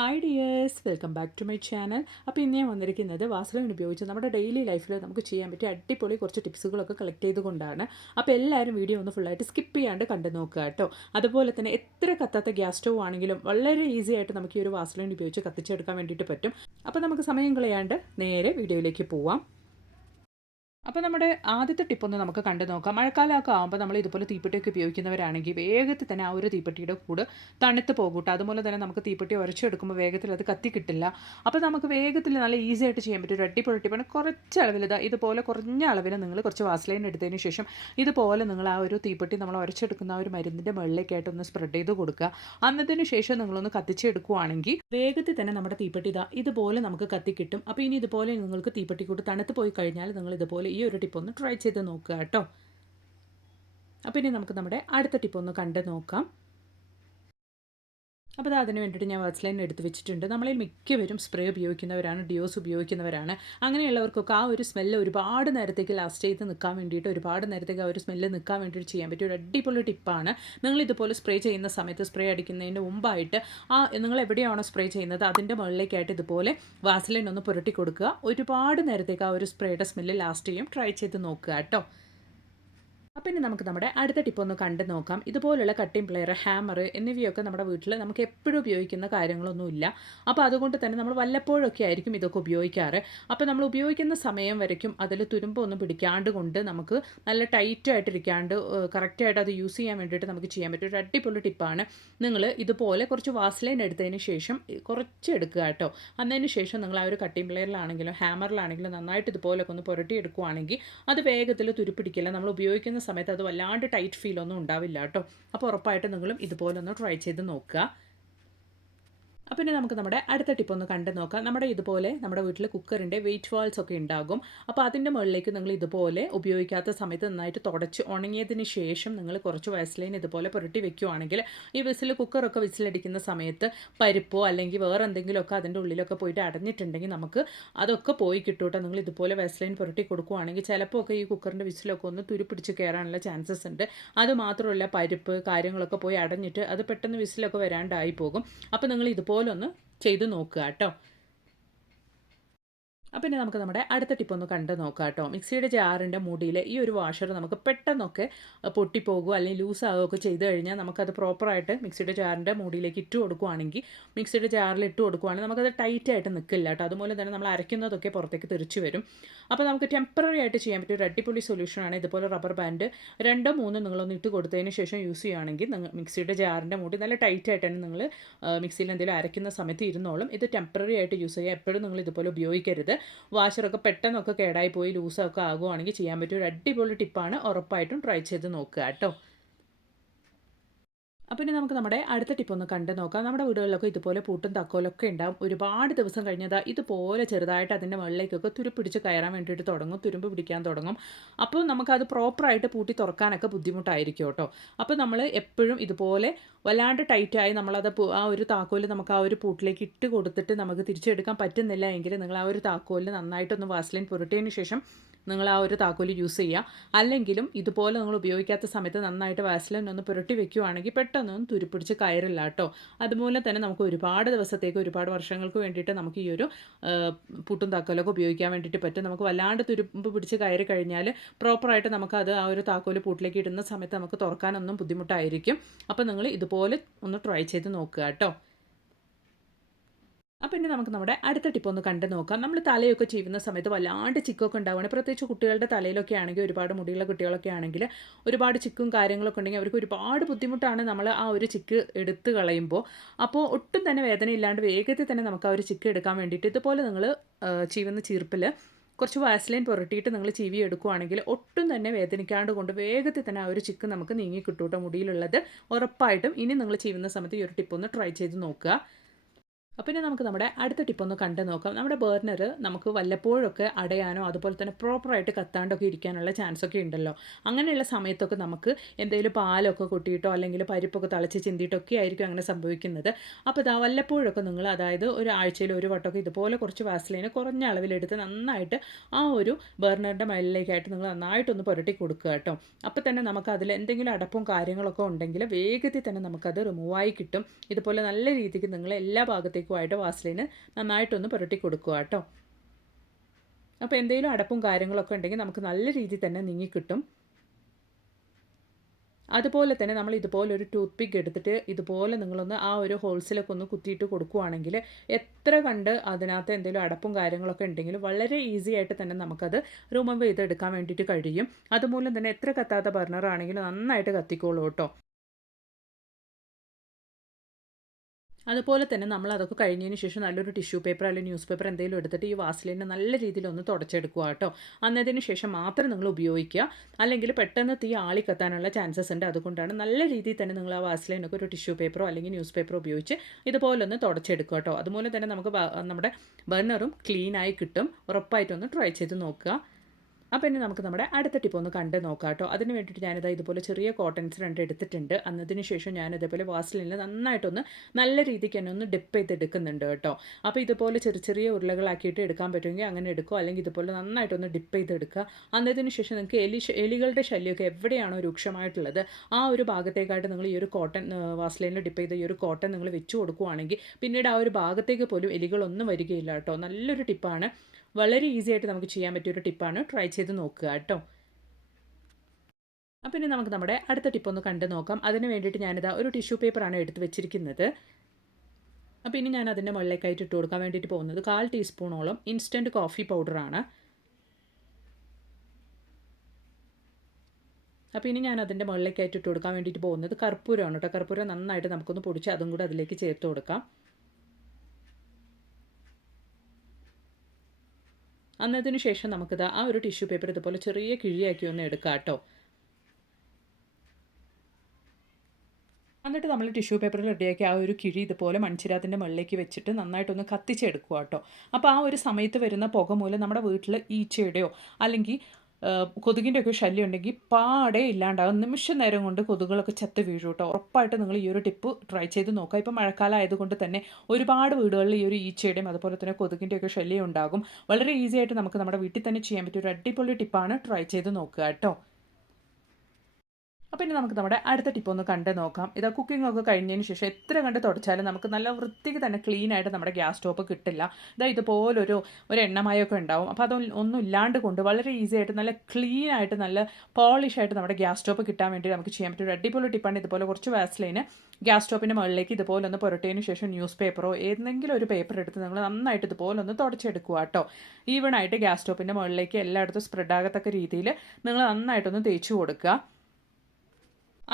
Hi dears welcome back to my channel അപ്പോൾ ഇന്ന് ഞാൻ വന്നിരിക്കുന്നത് വാസലിൻ ഉപയോഗിച്ച് നമ്മുടെ ഡെയിലി ലൈഫിൽ നമുക്ക് ചെയ്യാൻ പറ്റിയ അടിപൊളി കുറച്ച് ടിപ്സുകളൊക്കെ കളക്ട് ചെയ്തുകൊണ്ടാണ്. അപ്പോൾ എല്ലാവരും വീഡിയോ ഒന്ന് ഫുള്ളായിട്ട് സ്കിപ്പ് ചെയ്യാണ്ട് കണ്ടു നോക്കുക കേട്ടോ. അതുപോലെ തന്നെ എത്ര കത്താത്ത ഗ്യാസ് സ്റ്റവ് ആണെങ്കിലും വളരെ ഈസി ആയിട്ട് നമുക്ക് ഈ ഒരു വാസലിൻ ഉപയോഗിച്ച് കത്തിച്ചെടുക്കാൻ വേണ്ടിയിട്ട് പറ്റും. അപ്പോൾ നമുക്ക് സമയം കളയാണ്ട് നേരെ വീഡിയോയിലേക്ക് പോവാം. അപ്പോൾ നമ്മുടെ ആദ്യത്തെ ടിപ്പൊന്ന് നമുക്ക് കണ്ടു നോക്കാം. മഴക്കാലമൊക്കെ ആകുമ്പോൾ നമ്മൾ ഇതുപോലെ തീപ്പെട്ടിയൊക്കെ ഉപയോഗിക്കുന്നവരാണെങ്കിൽ വേഗത്തിൽ തന്നെ ആ ഒരു തീപ്പെട്ടിയുടെ കൂട് തണുത്ത് പോകൂട്ടോ. അതുപോലെ തന്നെ നമുക്ക് തീപ്പെട്ടി ഉരച്ചെടുക്കുമ്പോൾ വേഗത്തിൽ അത് കത്തി കിട്ടില്ല. അപ്പോൾ നമുക്ക് വേഗത്തിൽ നല്ല ഈസി ആയിട്ട് ചെയ്യാൻ പറ്റും ഒരു അടിപൊളി ടിപ്പാണ് കുറച്ച് അളവിൽ ഇതാ ഇതുപോലെ കുറഞ്ഞ അളവിൽ നിങ്ങൾ കുറച്ച് വാസ്ലൈൻ എടുത്തതിന് ശേഷം ഇതുപോലെ നിങ്ങൾ ആ ഒരു തീപ്പെട്ടി നമ്മൾ ഉരച്ചെടുക്കുന്ന ആ ഒരു മരുന്നിന്റെ മുകളിലേക്കായിട്ട് ഒന്ന് സ്പ്രെഡ് ചെയ്ത് കൊടുക്കുക. അന്നതിന് ശേഷം നിങ്ങളൊന്ന് കത്തിച്ചെടുക്കുകയാണെങ്കിൽ വേഗത്തിൽ തന്നെ നമ്മുടെ തീപ്പെട്ടി ഇതാ ഇതുപോലെ നമുക്ക് കത്തി കിട്ടും. അപ്പോൾ ഇനി ഇതുപോലെ നിങ്ങൾക്ക് തീപ്പെട്ടി കൂട്ട് തണുത്ത് പോയി കഴിഞ്ഞാൽ നിങ്ങൾ ഇതുപോലെ ഈ ഒരു ടിപ്പ് ഒന്ന് ട്രൈ ചെയ്ത് നോക്കുക കേട്ടോ. അപ്പോൾ ഇനി നമുക്ക് നമ്മുടെ അടുത്ത ടിപ്പ് ഒന്ന് കണ്ട് നോക്കാം. അപ്പോൾ അതിന് വേണ്ടിയിട്ട് ഞാൻ ലൈൻ എടുത്ത് വെച്ചിട്ടുണ്ട്. നമ്മളിൽ മിക്കവരും സ്പ്രേ ഉപയോഗിക്കുന്നവരാണ് ഡിയോസ് ഉപയോഗിക്കുന്നവരാണ്. അങ്ങനെയുള്ളവർക്കൊക്കെ ആ ഒരു സ്മെല്ല് ഒരുപാട് നേരത്തേക്ക് ലാസ്റ്റ് ചെയ്ത് നിൽക്കാൻ വേണ്ടിയിട്ട് ഒരുപാട് നേരത്തേക്ക് ആ ഒരു സ്മെല്ല് നിൽക്കാൻ വേണ്ടിയിട്ട് ചെയ്യാൻ പറ്റിയ ഒരു അടിപൊളി ടിപ്പാണ് നിങ്ങൾ ഇതുപോലെ സ്പ്രേ ചെയ്യുന്ന സമയത്ത് സ്പ്രേ അടിക്കുന്നതിന് മുമ്പായിട്ട് ആ നിങ്ങൾ എവിടെയാണോ സ്പ്രേ ചെയ്യുന്നത് അതിന്റെ മുകളിലേക്കായിട്ട് ഇതുപോലെ വാസ്ലൈൻ ഒന്ന് പുരട്ടി കൊടുക്കുക. ഒരുപാട് നേരത്തേക്ക് ആ ഒരു സ്പ്രേയുടെ സ്മെല്ല് ലാസ്റ്റ് ചെയ്യും. ട്രൈ ചെയ്ത് നോക്കുക കേട്ടോ. അപ്പോൾ ഇനി നമുക്ക് നമ്മുടെ അടുത്ത ടിപ്പ് ഒന്ന് കണ്ടു നോക്കാം. ഇതുപോലുള്ള കട്ടിംഗ് പ്ലെയർ ഹാമർ എന്നിവയൊക്കെ നമ്മുടെ വീട്ടിൽ നമുക്ക് എപ്പോഴും ഉപയോഗിക്കുന്ന കാര്യങ്ങളൊന്നുമില്ല അപ്പോൾ അതുകൊണ്ട് തന്നെ നമ്മൾ വല്ലപ്പോഴൊക്കെ ആയിരിക്കും ഇതൊക്കെ ഉപയോഗിക്കാറ്. അപ്പോൾ നമ്മൾ ഉപയോഗിക്കുന്ന സമയം വരയ്ക്കും. അതിൽ തുരുമ്പൊന്നും പിടിക്കാണ്ട് കൊണ്ട് നമുക്ക് നല്ല ടൈറ്റായിട്ടിരിക്കാണ്ട് കറക്റ്റായിട്ട് അത് യൂസ് ചെയ്യാൻ വേണ്ടിയിട്ട് നമുക്ക് ചെയ്യാൻ പറ്റും. ഒരു അടിപൊളി ടിപ്പാണ് നിങ്ങൾ ഇതുപോലെ കുറച്ച് വാസ്ലൈൻ എടുത്തതിന് ശേഷം കുറച്ച് എടുക്കുക കേട്ടോ. അന്നതിന് ശേഷം നിങ്ങൾ ആ ഒരു കട്ടിംഗ് പ്ലെയറിലാണെങ്കിലും ഹാമറിലാണെങ്കിലും നന്നായിട്ട് ഇതുപോലൊക്കെ ഒന്ന് പുരട്ടി എടുക്കുകയാണെങ്കിൽ അത് വേഗത്തിൽ തുരുപ്പിടിക്കില്ല? നമ്മൾ ഉപയോഗിക്കുന്ന സമയത്ത് അത് വല്ലാണ്ട് ടൈറ്റ് ഫീലൊന്നും ഉണ്ടാവില്ല കേട്ടോ. അപ്പോൾ ഉറപ്പായിട്ട് നിങ്ങളും ഇതുപോലൊന്ന് ട്രൈ ചെയ്ത് നോക്കുക. അപ്പോൾ പിന്നെ നമുക്ക് നമ്മുടെ അടുത്ത ടിപ്പ് ഒന്ന് കണ്ടു നോക്കാം. നമ്മുടെ ഇതുപോലെ നമ്മുടെ വീട്ടിൽ കുക്കറിന്റെ വെയിറ്റ് വാൾസ് ഒക്കെ ഉണ്ടാകും. അപ്പോൾ അതിന്റെ മുകളിലേക്ക് നിങ്ങൾ ഇതുപോലെ ഉപയോഗിക്കാത്ത സമയത്ത് നന്നായിട്ട് തുടച്ച് ഉണങ്ങിയതിന് ശേഷം നിങ്ങൾ കുറച്ച് വയസ്സിലൈൻ ഇതുപോലെ പുരട്ടി വെക്കുകയാണെങ്കിൽ ഈ വിസിൽ കുക്കറൊക്കെ വിസിലടിക്കുന്ന സമയത്ത് പരിപ്പോ അല്ലെങ്കിൽ വേറെ എന്തെങ്കിലുമൊക്കെ അതിന്റെ ഉള്ളിലൊക്കെ പോയിട്ട് അടഞ്ഞിട്ടുണ്ടെങ്കിൽ നമുക്ക് അതൊക്കെ പോയി കിട്ടൂട്ടോ. നിങ്ങൾ ഇതുപോലെ വയസ്സിലൈൻ പുരട്ടി കൊടുക്കുകയാണെങ്കിൽ ചിലപ്പോൾ ഒക്കെ ഈ കുക്കറിന്റെ വിസിലൊക്കെ ഒന്ന് തുരുപ്പിടിച്ച് കയറാനുള്ള ചാൻസസ് ഉണ്ട്. അത് മാത്രമല്ല പരിപ്പ് കാര്യങ്ങളൊക്കെ പോയി അടഞ്ഞിട്ട് അത് പെട്ടെന്ന് വിസിലൊക്കെ വരാണ്ടായി പോകും. അപ്പോൾ നിങ്ങൾ ഇതുപോലെ ഇതുപോലെ ഒന്ന് ചെയ്ത് നോക്കുക കേട്ടോ. അപ്പം ഇനി നമുക്ക് നമ്മുടെ അടുത്ത ടിപ്പ് ഒന്ന് കണ്ട് നോക്കാം കേട്ടോ. മിക്സിയുടെ ജാറിന്റെ മുടിയിൽ ഈ ഒരു വാഷർ നമുക്ക് പെട്ടെന്നൊക്കെ പൊട്ടിപ്പോകുക അല്ലെങ്കിൽ ലൂസ് ഒക്കെ ചെയ്ത് കഴിഞ്ഞാൽ നമുക്കത് പ്രോപ്പറായിട്ട് മിക്സിയുടെ ജാറിന്റെ മുടിയിലേക്ക് ഇട്ട് കൊടുക്കുകയാണെങ്കിൽ മിക്സിയുടെ ജാറിൽ ഇട്ട് കൊടുക്കുകയാണെങ്കിൽ നമുക്കത് ടൈറ്റായിട്ട് നിൽക്കില്ല കേട്ടോ. അതുപോലെ തന്നെ നമ്മൾ അരയ്ക്കുന്നതൊക്കെ പുറത്തേക്ക് തെറിച്ച് വരും. അപ്പോൾ നമുക്ക് ടെമ്പററി ആയിട്ട് ചെയ്യാൻ പറ്റിയ ഒരു അടിപൊളി സൊല്യൂഷനാണ് ഇതുപോലെ റബ്ബർ ബാൻഡ് രണ്ടോ മൂന്നോ നിങ്ങളൊന്ന് ഇട്ട് കൊടുത്തതിന് ശേഷം യൂസ് ചെയ്യുകയാണെങ്കിൽ നിങ്ങൾ മിക്സിയുടെ ജാറിന്റെ മുടി നല്ല ടൈറ്റായിട്ട് തന്നെ നിങ്ങൾ മിക്സിയിൽ എന്തെങ്കിലും അരയ്ക്കുന്ന സമയത്ത് ഇരുന്നോളും. ഇത് ടെമ്പററി ആയിട്ട് യൂസ് ചെയ്യുക എപ്പോഴും നിങ്ങൾ ഇതുപോലെ ഉപയോഗിക്കരുത്. വാഷറൊക്കെ പെട്ടെന്നൊക്കെ കേടായി പോയി ലൂസൊക്കെ ആകുവാണെങ്കിൽ ചെയ്യാൻ പറ്റിയ ഒരു അടിപൊളി ടിപ്പാണ്. ഉറപ്പായിട്ടും ട്രൈ ചെയ്ത് നോക്കുക കേട്ടോ. അപ്പോൾ ഇനി നമുക്ക് നമ്മുടെ അടുത്ത ടിപ്പ് ഒന്ന് കണ്ടു നോക്കാം. നമ്മുടെ വീടുകളിലൊക്കെ ഇതുപോലെ പൂട്ടും തക്കോലൊക്കെ ഉണ്ടാവും. ഒരുപാട് ദിവസം കഴിഞ്ഞതാ ഇതുപോലെ ചെറുതായിട്ട് അതിന്റെ മുകളിലേക്കൊക്കെ തുരുപ്പിടിച്ച് കയറാൻ വേണ്ടിയിട്ട് തുടങ്ങും. തുരുമ്പ് പിടിക്കാൻ തുടങ്ങും. അപ്പോൾ നമുക്കത് പ്രോപ്പറായിട്ട് പൂട്ടി തുറക്കാനൊക്കെ ബുദ്ധിമുട്ടായിരിക്കും കേട്ടോ. അപ്പോൾ നമ്മൾ എപ്പോഴും ഇതുപോലെ വല്ലാണ്ട് ടൈറ്റായി നമ്മളത് ആ ഒരു താക്കോൽ നമുക്ക് ആ ഒരു പൂട്ടിലേക്ക് ഇട്ട് കൊടുത്തിട്ട് നമുക്ക് തിരിച്ചെടുക്കാൻ പറ്റുന്നില്ല എങ്കിൽ നിങ്ങൾ ആ ഒരു താക്കോലിൽ നന്നായിട്ടൊന്ന് വാസ്ലിൻ പുരട്ടിയതിന് ശേഷം നിങ്ങൾ ആ ഒരു താക്കോൽ യൂസ് ചെയ്യുക അല്ലെങ്കിലും ഇതുപോലെ നിങ്ങൾ ഉപയോഗിക്കാത്ത സമയത്ത് നന്നായിട്ട് വാസ്ലിൻ ഒന്ന് പുരട്ടി വെക്കുകയാണെങ്കിൽ പെട്ടെന്നൊന്നും തുരുപ്പിടിച്ച് കയറില്ല കേട്ടോ. അതുപോലെ തന്നെ നമുക്ക് ഒരുപാട് ദിവസത്തേക്ക് ഒരുപാട് വർഷങ്ങൾക്ക് വേണ്ടിയിട്ട് നമുക്ക് ഈ ഒരു പുട്ടും താക്കോലൊക്കെ ഉപയോഗിക്കാൻ വേണ്ടിയിട്ട് പറ്റും. നമുക്ക് വല്ലാണ്ട് തുരുമ്പ് പിടിച്ച് കയറി കഴിഞ്ഞാൽ പ്രോപ്പറായിട്ട് നമുക്കത് ആ ഒരു താക്കോൽ പൂട്ടിലേക്ക് ഇടുന്ന സമയത്ത് നമുക്ക് തുറക്കാനൊന്നും ബുദ്ധിമുട്ടായിരിക്കും. അപ്പോൾ നിങ്ങൾ ഇതുപോലെ ഒന്ന് ട്രൈ ചെയ്ത് നോക്കുക കേട്ടോ. അപ്പോൾ ഇനി നമുക്ക് നമ്മുടെ അടുത്ത ടിപ്പ് ഒന്ന് കണ്ടു നോക്കാം. നമ്മൾ തലയൊക്കെ ചെയ്യുന്ന സമയത്ത് വല്ലാണ്ട് ചിക്കൊക്കെ ഉണ്ടാവുകയാണ്. പ്രത്യേകിച്ച് കുട്ടികളുടെ തലയിലൊക്കെ ആണെങ്കിൽ ഒരുപാട് മുടിയുള്ള കുട്ടികളൊക്കെ ആണെങ്കിൽ ഒരുപാട് ചിക്കും കാര്യങ്ങളൊക്കെ ഉണ്ടെങ്കിൽ അവർക്ക് ഒരുപാട് ബുദ്ധിമുട്ടാണ് നമ്മൾ ആ ഒരു ചിക്ക് എടുത്ത് കളയുമ്പോൾ. അപ്പോൾ ഒട്ടും തന്നെ വേദന ഇല്ലാണ്ട് വേഗത്തിൽ തന്നെ നമുക്ക് ആ ഒരു ചിക്ക് എടുക്കാൻ വേണ്ടിയിട്ട് ഇതുപോലെ നിങ്ങൾ ചീവുന്ന ചീർപ്പിൽ കുറച്ച് വാസ്ലൈൻ പുരട്ടിയിട്ട് നിങ്ങൾ ചീവി എടുക്കുകയാണെങ്കിൽ ഒട്ടും തന്നെ വേദനിക്കാണ്ട് കൊണ്ട് വേഗത്തിൽ തന്നെ ആ ഒരു ചിക്ക് നമുക്ക് നീങ്ങി കിട്ടൂട്ടോ മുടിയിലുള്ളത്. ഉറപ്പായിട്ടും ഇനി നിങ്ങൾ ചെയ്യുന്ന സമയത്ത് ഈ ഒരു ടിപ്പ് ഒന്ന് ട്രൈ ചെയ്ത് നോക്കുക. ഇനി നമുക്ക് നമ്മുടെ അടുത്ത ടിപ്പ് ഒന്ന് കണ്ടു നോക്കാം. നമ്മുടെ ബേർണർ നമുക്ക് വല്ലപ്പോഴൊക്കെ അടയാനോ അതുപോലെ തന്നെ പ്രോപ്പറായിട്ട് കത്താണ്ടൊക്കെ ഇരിക്കാനുള്ള ചാൻസ് ഒക്കെ ഉണ്ടല്ലോ. അങ്ങനെയുള്ള സമയത്തൊക്കെ നമുക്ക് എന്തെങ്കിലും പാലൊക്കെ കൊട്ടിയിട്ടോ അല്ലെങ്കിൽ പരിപ്പൊക്കെ തളച്ച് ചിന്തിയിട്ടൊക്കെ ആയിരിക്കും അങ്ങനെ സംഭവിക്കുന്നത്. അപ്പോൾ ഇതാ വല്ലപ്പോഴൊക്കെ നിങ്ങൾ അതായത് ഒരു ആഴ്ചയിൽ ഒരു വട്ടമൊക്കെ ഇതുപോലെ കുറച്ച് വാസലിന് കുറഞ്ഞ അളവിലെടുത്ത് നന്നായിട്ട് ആ ഒരു ബേർണറിന്റെ മേളിലേക്കായിട്ട് നിങ്ങൾ നന്നായിട്ടൊന്ന് പുരട്ടി കൊടുക്കുക കേട്ടോ. അപ്പോൾ തന്നെ നമുക്ക് അതിൽ എന്തെങ്കിലും അടപ്പും കാര്യങ്ങളൊക്കെ ഉണ്ടെങ്കിൽ വേഗത്തിൽ തന്നെ നമുക്കത് റിമൂവായി കിട്ടും. ഇതുപോലെ നല്ല രീതിക്ക് നിങ്ങൾ എല്ലാ ഭാഗത്തേക്കും ഭാഗത്തേക്കുമായിട്ട് വാസ്ലിന് നന്നായിട്ടൊന്ന് പുരട്ടി കൊടുക്കുക കേട്ടോ. അപ്പോൾ എന്തെങ്കിലും അടപ്പും കാര്യങ്ങളൊക്കെ ഉണ്ടെങ്കിൽ നമുക്ക് നല്ല രീതിയിൽ തന്നെ നീങ്ങി കിട്ടും. അതുപോലെ തന്നെ നമ്മൾ ഇതുപോലെ ഒരു ടൂത്ത് പിക്ക് എടുത്തിട്ട് ഇതുപോലെ നിങ്ങളൊന്ന് ആ ഒരു ഹോൾസിലൊക്കെ ഒന്ന് കുത്തിയിട്ട് കൊടുക്കുകയാണെങ്കിൽ എത്ര കണ്ട് അതിനകത്ത് എന്തെങ്കിലും അടപ്പും കാര്യങ്ങളൊക്കെ ഉണ്ടെങ്കിൽ വളരെ ഈസി ആയിട്ട് തന്നെ നമുക്കത് റിമൂവ് ചെയ്തെടുക്കാൻ വേണ്ടിയിട്ട് കഴിയും. അതുമൂലം തന്നെ എത്ര കത്താത്ത ബർണർ ആണെങ്കിലും നന്നായിട്ട് കത്തിക്കോളൂ കേട്ടോ. അതുപോലെ തന്നെ നമ്മൾ അതൊക്കെ കഴിഞ്ഞതിന് ശേഷം നല്ലൊരു ടിഷ്യൂ പേപ്പർ അല്ലെങ്കിൽ ന്യൂസ് പേപ്പർ എന്തെങ്കിലും എടുത്തിട്ട് ഈ വാസലിനെ നല്ല രീതിയിൽ ഒന്ന് തുടച്ചെടുക്കുക കേട്ടോ. അന്നതിന് ശേഷം മാത്രം നിങ്ങൾ ഉപയോഗിക്കുക. അല്ലെങ്കിൽ പെട്ടെന്ന് തീ ആളി കത്താനുള്ള ചാൻസസ് ഉണ്ട്. അതുകൊണ്ടാണ് നല്ല രീതിയിൽ തന്നെ നിങ്ങൾ ആ വാസലിനൊക്കെ ഒരു ടിഷ്യൂ പേപ്പറോ അല്ലെങ്കിൽ ന്യൂസ് പേപ്പറോ ഉപയോഗിച്ച് ഇതുപോലെ ഒന്ന് തുടച്ചെടുക്കുക കേട്ടോ. അതുപോലെ തന്നെ നമുക്ക് നമ്മുടെ ബർണറും ക്ലീനായി കിട്ടും. ഉറപ്പായിട്ടൊന്ന് ട്രൈ ചെയ്ത് നോക്കുക. അപ്പോൾ ഇനി നമുക്ക് നമ്മുടെ അടുത്ത ടിപ്പ് ഒന്ന് കണ്ട് നോക്കാം കേട്ടോ അതിന് വേണ്ടിയിട്ട് ഞാനിത് ഇതുപോലെ ചെറിയ കോട്ടൺസ് രണ്ട് എടുത്തിട്ടുണ്ട്. അന്നതിന് ശേഷം ഞാൻ ഇതേപോലെ വാസ്ലിനിൽ നന്നായിട്ടൊന്ന് നല്ല രീതിക്ക് തന്നെ ഒന്ന് ഡിപ്പ് ചെയ്ത് എടുക്കുന്നുണ്ട് കേട്ടോ. അപ്പോൾ ഇതുപോലെ ചെറിയ ചെറിയ ഉരുളകളാക്കിയിട്ട് എടുക്കാൻ പറ്റുമെങ്കിൽ അങ്ങനെ എടുക്കുക. അല്ലെങ്കിൽ ഇതുപോലെ നന്നായിട്ടൊന്ന് ഡിപ്പ് ചെയ്ത് എടുക്കുക അന്നതിന് ശേഷം നിങ്ങൾക്ക് എലി എലികളുടെ ശല്യമൊക്കെ എവിടെയാണോ രൂക്ഷമായിട്ടുള്ളത് ആ ഒരു ഭാഗത്തേക്കായിട്ട് നിങ്ങൾ ഈ ഒരു കോട്ടൺ വാസ്ലിനിൽ ഡിപ്പ് ചെയ്ത ഈ ഒരു കോട്ടൺ നിങ്ങൾ വെച്ച് കൊടുക്കുകയാണെങ്കിൽ പിന്നീട് ആ ഒരു ഭാഗത്തേക്ക് പോലും എലികളൊന്നും വരികയില്ല കേട്ടോ. നല്ലൊരു ടിപ്പാണ് വളരെ ഈസി ആയിട്ട് നമുക്ക് ചെയ്യാൻ പറ്റിയ ഒരു ടിപ്പാണ് ട്രൈ ചെയ്ത് നോക്കുക കേട്ടോ. അപ്പം ഇനി നമുക്ക് നമ്മുടെ അടുത്ത ടിപ്പ് ഒന്ന് കണ്ടു നോക്കാം. അതിന് വേണ്ടിയിട്ട് ഞാനിതാ ഒരു ടിഷ്യൂ പേപ്പറാണ് എടുത്ത് വെച്ചിരിക്കുന്നത്. അപ്പോൾ ഇനി ഞാൻ അതിന്റെ മുകളിലേക്കായിട്ട് ഇട്ട് കൊടുക്കാൻ വേണ്ടിയിട്ട് പോകുന്നത് കാൽ ടീസ്പൂണോളം ഇൻസ്റ്റന്റ് കോഫി പൗഡറാണ് അപ്പോൾ ഇനി ഞാൻ അതിന്റെ മുകളിലേക്കായിട്ട് ഇട്ട് കൊടുക്കാൻ വേണ്ടിയിട്ട് പോകുന്നത് കർപ്പൂരമാണ് കേട്ടോ. കർപ്പൂരം നന്നായിട്ട് നമുക്കൊന്ന് പൊടിച്ച് അതും കൂടെ അതിലേക്ക് ചേർത്ത് കൊടുക്കാം. അന്നതിന് ശേഷം നമുക്കിത് ആ ഒരു ടിഷ്യൂ പേപ്പർ ഇതുപോലെ ചെറിയ കിഴിയാക്കി ഒന്ന് എടുക്കാം കേട്ടോ. എന്നിട്ട് നമ്മൾ ടിഷ്യൂ പേപ്പറിൽ റെഡിയാക്കി ആ ഒരു കിഴി ഇതുപോലെ മൺചിരാത്തിന്റെ മുകളിലേക്ക് വെച്ചിട്ട് നന്നായിട്ടൊന്ന് കത്തിച്ചെടുക്കുക കേട്ടോ. അപ്പോൾ ആ ഒരു സമയത്ത് വരുന്ന പുക മൂലം നമ്മുടെ വീട്ടിൽ ഈച്ചയുടെയോ അല്ലെങ്കിൽ കൊതുകിന്റെയൊക്കെ ശല്യം ഉണ്ടെങ്കിൽ പാടെ ഇല്ലാണ്ടാകും നിമിഷ നേരം കൊണ്ട് കൊതുകുകളൊക്കെ ചത്ത് വീഴും കേട്ടോ. ഉറപ്പായിട്ട് നിങ്ങൾ ഈ ഒരു ടിപ്പ് ട്രൈ ചെയ്ത് നോക്കുക. ഇപ്പോൾ മഴക്കാലം ആയതുകൊണ്ട് തന്നെ ഒരുപാട് വീടുകളിൽ ഈ ഒരു ഈച്ചയുടെയും അതുപോലെ തന്നെ കൊതുകിന്റെ ഒക്കെ ശല്യം ഉണ്ടാകും. വളരെ ഈസി ആയിട്ട് നമുക്ക് നമ്മുടെ വീട്ടിൽ തന്നെ ചെയ്യാൻ പറ്റിയ ഒരു അടിപൊളി ടിപ്പാണ് ട്രൈ ചെയ്ത് നോക്കുക കേട്ടോ. അപ്പോൾ ഇനി നമുക്ക് നമ്മുടെ അടുത്ത ടിപ്പ് ഒന്ന് കണ്ട് നോക്കാം. ഇതാ കുക്കിംഗ് ഒക്കെ കഴിഞ്ഞതിന് ശേഷം എത്ര കണ്ട് തുടച്ചാലും നമുക്ക് നല്ല വൃത്തിക്ക് തന്നെ ക്ലീൻ ആയിട്ട് നമ്മുടെ ഗ്യാസ് സ്റ്റോപ്പ് കിട്ടില്ല. ഇതാ ഇതുപോലൊരു ഒരു എണ്ണമയൊക്കെ ഉണ്ടാവും. അപ്പോൾ അത് ഒന്നും ഇല്ലാണ്ട് കൊണ്ട് വളരെ ഈസി ആയിട്ട് നല്ല ക്ലീൻ ആയിട്ട് നല്ല പോളിഷ് ആയിട്ട് നമ്മുടെ ഗ്യാസ് സ്റ്റോപ്പ് കിട്ടാൻ വേണ്ടി നമുക്ക് ചെയ്യാൻ പറ്റും. അടിപൊളി ടിപ്പാണ് ഇതുപോലെ കുറച്ച് വാസ്ലൈന് ഗ്യാസ് സ്റ്റോപ്പിന്റെ മുകളിലേക്ക് ഇതുപോലെ ഒന്ന് പുരട്ടിയതിന് ശേഷം ന്യൂസ് പേപ്പറോ ഏതെങ്കിലും ഒരു പേപ്പർ എടുത്ത് നിങ്ങൾ നന്നായിട്ട് ഇതുപോലെ ഒന്ന് തുടച്ചെടുക്കുക കേട്ടോ. ഈവൺ ആയിട്ട് ഗ്യാസ് സ്റ്റോപ്പിന്റെ മുകളിലേക്ക് എല്ലായിടത്തും സ്പ്രെഡ് ആകത്തക്ക രീതിയിൽ നിങ്ങൾ നന്നായിട്ടൊന്ന് തേച്ച് കൊടുക്കുക.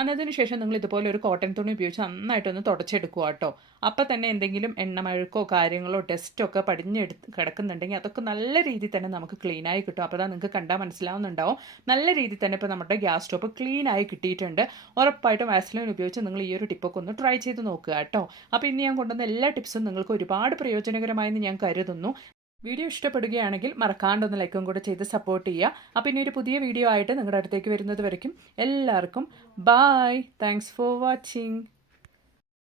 അന്നതിന് ശേഷം നിങ്ങൾ ഇതുപോലെ ഒരു കോട്ടൺ തുണി ഉപയോഗിച്ച് നന്നായിട്ടൊന്ന് തുടച്ചെടുക്കുക കേട്ടോ. അപ്പം തന്നെ എന്തെങ്കിലും എണ്ണമഴുക്കോ കാര്യങ്ങളോ ടെസ്റ്റോ ഒക്കെ പടിഞ്ഞെടുത്ത് കിടക്കുന്നുണ്ടെങ്കിൽ അതൊക്കെ നല്ല രീതിയിൽ തന്നെ നമുക്ക് ക്ലീനായി കിട്ടും. അപ്പോൾ അതാ നിങ്ങൾക്ക് കണ്ടാൽ മനസ്സിലാവുന്നുണ്ടാവും. നല്ല രീതിയിൽ തന്നെ ഇപ്പോൾ നമ്മുടെ ഗ്യാസ് സ്റ്റോപ്പ് ക്ലീനായി കിട്ടിയിട്ടുണ്ട്. ഉറപ്പായിട്ടും വാസ്ലിൻ ഉപയോഗിച്ച് നിങ്ങൾ ഈ ഒരു ടിപ്പൊക്കെ ഒന്ന് ട്രൈ ചെയ്ത് നോക്കുക കേട്ടോ. അപ്പോൾ ഇനി ഞാൻ കൊണ്ടുവന്ന എല്ലാ ടിപ്സും നിങ്ങൾക്ക് ഒരുപാട് പ്രയോജനകരമായെന്ന് ഞാൻ കരുതുന്നു. വീഡിയോ ഇഷ്ടപ്പെടുകയാണെങ്കിൽ മറക്കാണ്ടൊന്ന് ലൈക്കും കൂടെ ചെയ്ത് സപ്പോർട്ട് ചെയ്യുക. അപ്പോൾ ഇനി ഒരു പുതിയ വീഡിയോ ആയിട്ട് നിങ്ങളുടെ അടുത്തേക്ക് വരുന്നത് വരയ്ക്കും. എല്ലാവർക്കും ബായ് താങ്ക്സ് ഫോർ വാച്ചിങ്